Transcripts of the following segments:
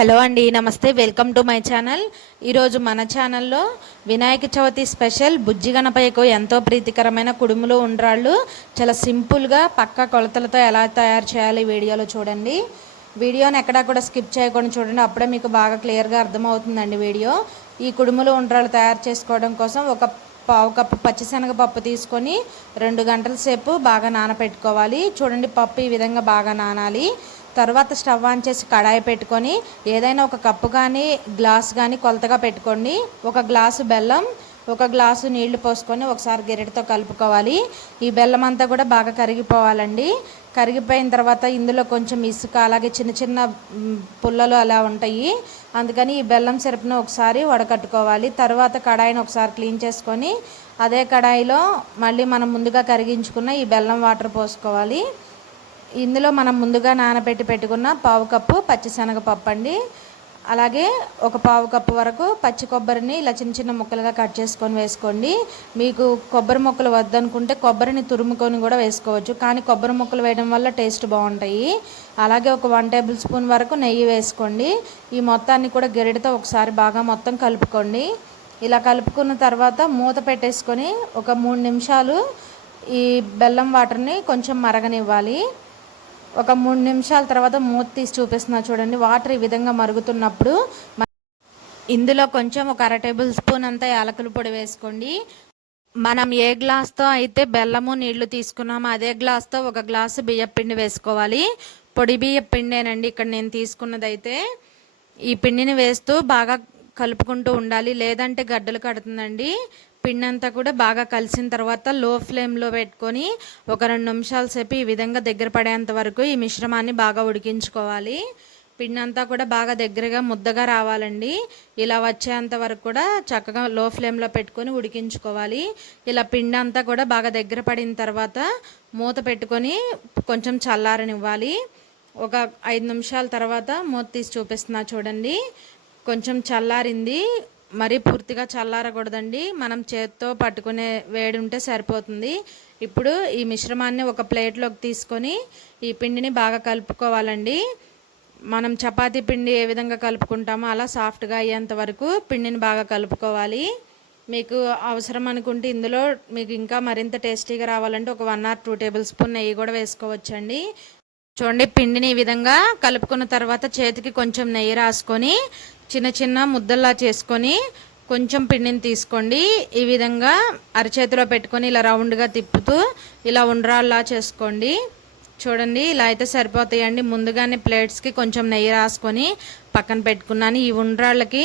Hello అండి నమస్తే welcome to my channel. ఈరోజు మన ఛానల్లో వినాయక చవితి స్పెషల్ బుజ్జి గణపయ్యకు ఎంతో ప్రీతికరమైన కుడుములు ఉండ్రాళ్ళు చాలా సింపుల్గా పక్క కొలతలతో ఎలా తయారు చేయాలి వీడియోలో చూడండి. వీడియోని ఎక్కడా కూడా స్కిప్ చేయకుండా చూడండి. అప్పుడే మీకు బాగా క్లియర్గా అర్థమవుతుందండి వీడియో. ఈ కుడుములు ఉండ్రాళ్ళు తయారు చేసుకోవడం కోసం ఒక పావు కప్పు పచ్చిశనగపప్పు తీసుకొని రెండు గంటల సేపు బాగా నానపెట్టుకోవాలి. చూడండి పప్పు ఈ విధంగా బాగా నానాలి. తర్వాత స్టవ్ ఆన్ చేసి కడాయి పెట్టుకొని ఏదైనా ఒక కప్పు కానీ గ్లాస్ కానీ కొలతగా పెట్టుకోండి. ఒక గ్లాసు బెల్లం ఒక గ్లాసు నీళ్ళు పోసుకొని ఒకసారి గెరెటితో కలుపుకోవాలి. ఈ బెల్లం అంతా కూడా బాగా కరిగిపోవాలండి. కరిగిపోయిన తర్వాత ఇందులో కొంచెం ఇసుక అలాగే చిన్న చిన్న పుల్లలు అలా ఉంటాయి. అందుకని ఈ బెల్లం సిరప్ను ఒకసారి వడకట్టుకోవాలి. తర్వాత కడాయిని ఒకసారి క్లీన్ చేసుకొని అదే కడాయిలో మళ్ళీ మనం ముందుగా కరిగించుకున్న ఈ బెల్లం వాటర్ పోసుకోవాలి. ఇందులో మనం ముందుగా నానబెట్టి పెట్టుకున్న పావు కప్పు పచ్చిశనగపప్పు అండి అలాగే ఒక పావు కప్పు వరకు పచ్చి కొబ్బరిని ఇలా చిన్న చిన్న ముక్కలుగా కట్ చేసుకొని వేసుకోండి. మీకు కొబ్బరి ముక్కలు వద్దనుకుంటే కొబ్బరిని తురుముకొని కూడా వేసుకోవచ్చు. కానీ కొబ్బరి ముక్కలు వేయడం వల్ల టేస్ట్ బాగుంటాయి. అలాగే ఒక వన్ టేబుల్ స్పూన్ వరకు నెయ్యి వేసుకోండి. ఈ మొత్తాన్ని కూడా గెరిటితో ఒకసారి బాగా మొత్తం కలుపుకోండి. ఇలా కలుపుకున్న తర్వాత మూత పెట్టేసుకొని ఒక మూడు నిమిషాలు ఈ బెల్లం వాటర్ని కొంచెం మరగనివ్వాలి. ఒక మూడు నిమిషాల తర్వాత మూత తీసి చూపిస్తున్నా చూడండి. వాటర్ ఈ విధంగా మరుగుతున్నప్పుడు ఇందులో కొంచెం ఒక అర టేబుల్ స్పూన్ అంతా యాలకుల పొడి వేసుకోండి. మనం ఏ గ్లాస్తో అయితే బెల్లము నీళ్ళు తీసుకున్నామో అదే గ్లాస్తో ఒక గ్లాసు బియ్యం పిండి వేసుకోవాలి. పొడి బియ్యం పిండేనండి ఇక్కడ నేను తీసుకున్నది అయితే ఈ పిండిని వేస్తూ బాగా కలుపుకుంటూ ఉండాలి. లేదంటే గడ్డలు కడుతుందండి. పిండి అంతా కూడా బాగా కలిసిన తర్వాత లో ఫ్లేమ్లో పెట్టుకొని ఒక రెండు నిమిషాల సేపు ఈ విధంగా దగ్గర పడేంత వరకు ఈ మిశ్రమాన్ని బాగా ఉడికించుకోవాలి. పిండి అంతా కూడా బాగా దగ్గరగా ముద్దగా రావాలండి. ఇలా వచ్చేంత వరకు కూడా చక్కగా లో ఫ్లేమ్లో పెట్టుకొని ఉడికించుకోవాలి. ఇలా పిండి అంతా కూడా బాగా దగ్గర పడిన తర్వాత మూత పెట్టుకొని కొంచెం చల్లారనివ్వాలి. ఒక ఐదు నిమిషాల తర్వాత మూత తీసి చూపిస్తున్నా చూడండి. కొంచెం చల్లారింది. మరీ పూర్తిగా చల్లారకూడదండి. మనం చేత్తో పట్టుకునే వేడి ఉంటే సరిపోతుంది. ఇప్పుడు ఈ మిశ్రమాన్ని ఒక ప్లేట్లోకి తీసుకొని ఈ పిండిని బాగా కలుపుకోవాలండి. మనం చపాతీ పిండి ఏ విధంగా కలుపుకుంటామో అలా సాఫ్ట్గా అయ్యేంత వరకు పిండిని బాగా కలుపుకోవాలి. మీకు అవసరం అనుకుంటే ఇందులో మీకు ఇంకా మరింత టేస్టీగా రావాలంటే ఒక one or two tablespoon నెయ్యి కూడా వేసుకోవచ్చండి. చూడండి పిండిని ఈ విధంగా కలుపుకున్న తర్వాత చేతికి కొంచెం నెయ్యి రాసుకొని చిన్న చిన్న ముద్దల్లా చేసుకొని కొంచెం పిండిని తీసుకోండి. ఈ విధంగా అరచేతిలో పెట్టుకొని ఇలా రౌండ్గా తిప్పుతూ ఇలా ఉండ్రాల్లా చేసుకోండి. చూడండి ఇలా అయితే సరిపోతాయండి. ముందుగానే ప్లేట్స్కి కొంచెం నెయ్యి రాసుకొని పక్కన పెట్టుకున్నాను. ఈ ఉండ్రాళ్ళకి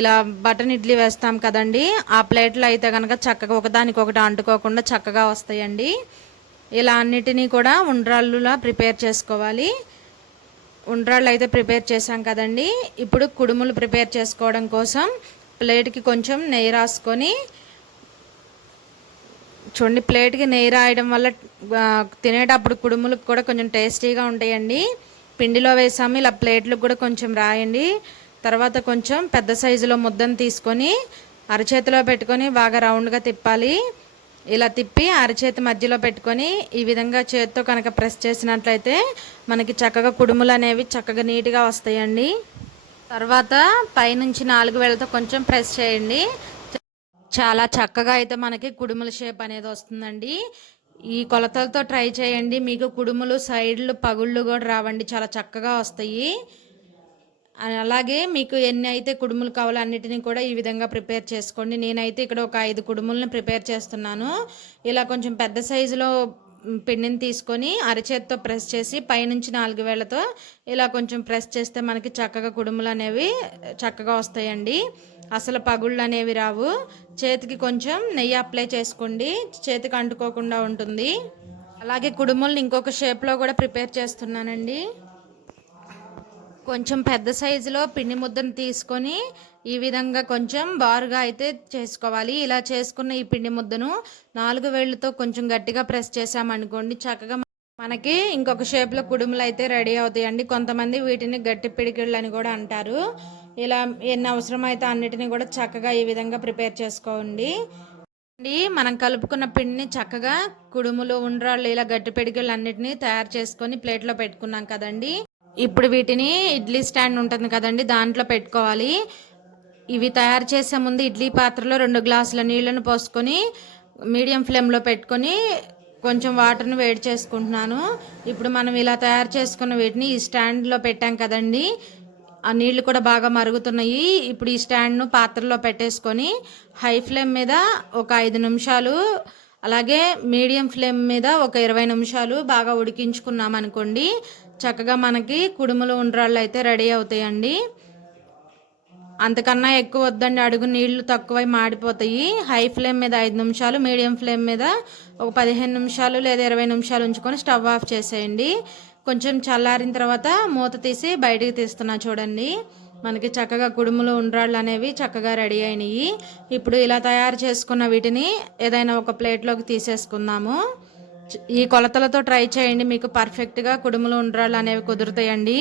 ఇలా బటన్ ఇడ్లీ వేస్తాం కదండి ఆ ప్లేట్లో అయితే కనుక చక్కగా ఒకదానికొకటి అంటుకోకుండా చక్కగా వస్తాయండి. ఇలా అన్నిటినీ కూడా ఉండ్రాళ్ళులా ప్రిపేర్ చేసుకోవాలి. ఉండ్రాళ్ళు అయితే ప్రిపేర్ చేసాం కదండి. ఇప్పుడు కుడుములు ప్రిపేర్ చేసుకోవడం కోసం ప్లేట్కి కొంచెం నెయ్యి రాసుకొని చూడండి ప్లేట్కి నెయ్యి రాయడం వల్ల తినేటప్పుడు కుడుములకు కూడా కొంచెం టేస్టీగా ఉంటాయండి. పిండిలో వేసాము ఇలా ప్లేట్లకు కూడా కొంచెం రాయండి. తర్వాత కొంచెం పెద్ద సైజులో ముద్దను తీసుకొని అరచేతిలో పెట్టుకొని బాగా రౌండ్గా తిప్పాలి. ఇలా తిప్పి అరచేతి మధ్యలో పెట్టుకొని ఈ విధంగా చేతితో కనుక ప్రెస్ చేసినట్లయితే మనకి చక్కగా కుడుములు అనేవి చక్కగా నీట్గా వస్తాయండి. తర్వాత పైనుంచి నాలుగు వేలతో కొంచెం ప్రెస్ చేయండి. చాలా చక్కగా అయితే మనకి కుడుముల షేప్ అనేది వస్తుందండి. ఈ కొలతలతో ట్రై చేయండి. మీకు కుడుములు సైడ్లు పగుళ్ళు కూడా రావండి. చాలా చక్కగా వస్తాయి. అలాగే మీకు ఎన్ని అయితే కుడుములు కావాలో అన్నిటిని కూడా ఈ విధంగా ప్రిపేర్ చేసుకోండి. నేనైతే ఇక్కడ ఒక ఐదు కుడుములను ప్రిపేర్ చేస్తున్నాను. ఇలా కొంచెం పెద్ద సైజులో పిండిని తీసుకొని అరచేత్తో ప్రెస్ చేసి పైనుంచి నాలుగు వేలతో ఇలా కొంచెం ప్రెస్ చేస్తే మనకి చక్కగా కుడుములు అనేవి చక్కగా వస్తాయండి. అసలు పగుళ్ళు అనేవి రావు. చేతికి కొంచెం నెయ్యి అప్లై చేసుకోండి. చేతికి అంటుకోకుండా ఉంటుంది. అలాగే కుడుములను ఇంకొక షేప్లో కూడా ప్రిపేర్ చేస్తున్నానండి. కొంచెం పెద్ద సైజులో పిండి ముద్దను తీసుకొని ఈ విధంగా కొంచెం బారుగా అయితే చేసుకోవాలి. ఇలా చేసుకున్న ఈ పిండి ముద్దను నాలుగు వేళ్ళతో కొంచెం గట్టిగా ప్రెస్ చేసామనుకోండి చక్కగా మనకి ఇంకొక షేప్లో కుడుములు అయితే రెడీ అవుతాయండి. కొంతమంది వీటిని గట్టి పిడికిళ్ళు అని కూడా అంటారు. ఇలా ఎన్ని అవసరమైతే అన్నిటిని కూడా చక్కగా ఈ విధంగా ప్రిపేర్ చేసుకోండి. మనం కలుపుకున్న పిండిని చక్కగా కుడుములు ఉండ్రాళ్ళు ఇలా గట్టి పిడికిళ్ళు అన్నిటినీ తయారు చేసుకొని ప్లేట్లో పెట్టుకున్నాం కదండి. ఇప్పుడు వీటిని ఇడ్లీ స్టాండ్ ఉంటుంది కదండి దాంట్లో పెట్టుకోవాలి. ఇవి తయారు చేసే ముందు ఇడ్లీ పాత్రలో రెండు గ్లాసుల నీళ్ళను పోసుకొని మీడియం ఫ్లేమ్లో పెట్టుకొని కొంచెం వాటర్ని వేడి చేసుకుంటున్నాను. ఇప్పుడు మనం ఇలా తయారు చేసుకున్న వీటిని ఈ స్టాండ్లో పెట్టాం కదండి. ఆ నీళ్ళు కూడా బాగా మరుగుతున్నాయి. ఇప్పుడు ఈ స్టాండ్ను పాత్రలో పెట్టేసుకొని హై ఫ్లేమ్ మీద ఒక ఐదు నిమిషాలు అలాగే మీడియం ఫ్లేమ్ మీద ఒక ఇరవై నిమిషాలు బాగా ఉడికించుకున్నాం అనుకోండి చక్కగా మనకి కుడుములు ఉండ్రాళ్ళు అయితే రెడీ అవుతాయండి. అంతకన్నా ఎక్కువ వద్దండి. అడుగు నీళ్ళు తక్కువై మాడిపోతాయి. హై ఫ్లేమ్ మీద ఐదు నిమిషాలు మీడియం ఫ్లేమ్ మీద ఒక పదిహేను నిమిషాలు లేదా ఇరవై నిమిషాలు ఉంచుకొని స్టవ్ ఆఫ్ చేసేయండి. కొంచెం చల్లారిన తర్వాత మూత తీసి బయటికి తీస్తున్నా చూడండి. మనకి చక్కగా కుడుములు ఉండ్రాళ్ళు అనేవి చక్కగా రెడీ అయినాయి. ఇప్పుడు ఇలా తయారు చేసుకున్న వీటిని ఏదైనా ఒక ప్లేట్లోకి తీసేసుకుందాము. ఈ కొలతలతో ట్రై చేయండి. మీకు పర్ఫెక్ట్గా కుడుములు ఉండ్రాళ్ళు అనేవి కుదురుతాయండి.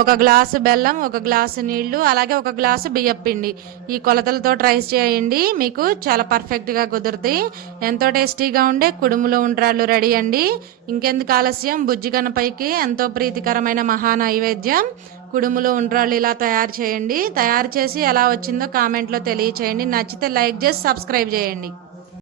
ఒక గ్లాసు బెల్లం ఒక గ్లాసు నీళ్ళు అలాగే ఒక గ్లాసు బియ్యం పిండి. ఈ కొలతలతో ట్రై చేయండి. మీకు చాలా పర్ఫెక్ట్గా కుదురుతాయి. ఎంతో టేస్టీగా ఉండే కుడుములు ఉండ్రాళ్ళు రెడీ అండి. ఇంకెందుకు ఆలస్యం? బుజ్జిగనపైకి ఎంతో ప్రీతికరమైన మహా నైవేద్యం కుడుములు ఉండ్రాళ్ళు ఇలా తయారు చేయండి. తయారు చేసి ఎలా వచ్చిందో కామెంట్లో తెలియచేయండి. నచ్చితే లైక్ చేసి సబ్స్క్రైబ్ చేయండి.